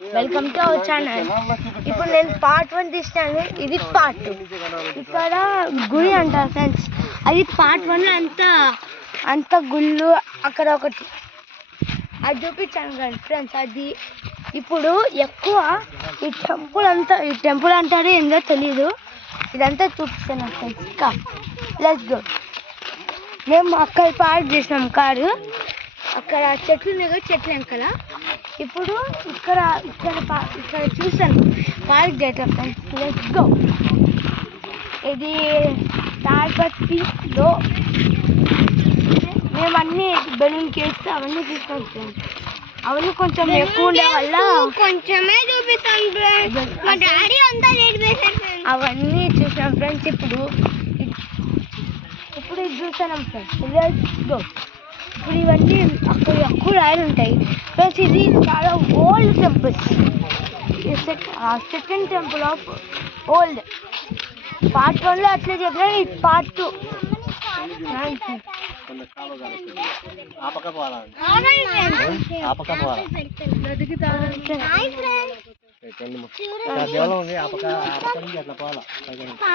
Welcome to our channel. ఇప్పుడు నేను part 1 తీస్తాను, ఇది పార్ట్ 2. ఇక్కడ గుడి అంటారు ఫ్రెండ్స్, అది పార్ట్ 1 అంత గుళ్ళు అక్కడ ఒకటి అది చూపించాను కదా ఫ్రెండ్స్. అది ఇప్పుడు ఎక్కువ ఈ టెంపుల్ అంటారు ఏందో తెలీదు, ఇదంతా చూపిస్తాను ఫ్రెండ్స్. ఇంకా లెట్స్ గో. మేము అక్కడ పార్క్ చేసినాం కారు, అక్కడ చెట్లు ఉన్నాయి కదా, చెట్లు వెనకాల. ఇప్పుడు ఇక్కడ చూసాను పార్క్ చేయటం ఫ్రెండ్స్. Let's go. ఇది తాడిపత్రిలో మేము అన్నీ బెలూన్ కేక్స్ అవన్నీ తీసుకొని ఫ్రెండ్స్. అవన్నీ కొంచెం ఎక్కువ ఉండే వల్ల కొంచెమే చూపిస్తాను ఫ్రెండ్స్. మా డాడీ అంతా అవన్నీ చూసాం ఫ్రెండ్స్. ఇప్పుడు ఇది చూసాం ఫ్రెండ్స్. Let's go. ఇప్పుడు ఇవన్నీ అక్కడ ఎక్కువ రాయలు ఉంటాయి ఫ్రెండ్స్. ఇది చాలా old temple, second temple of old. Part 1లో అట్లే చెప్పినా, ఇది పార్ట్ 2.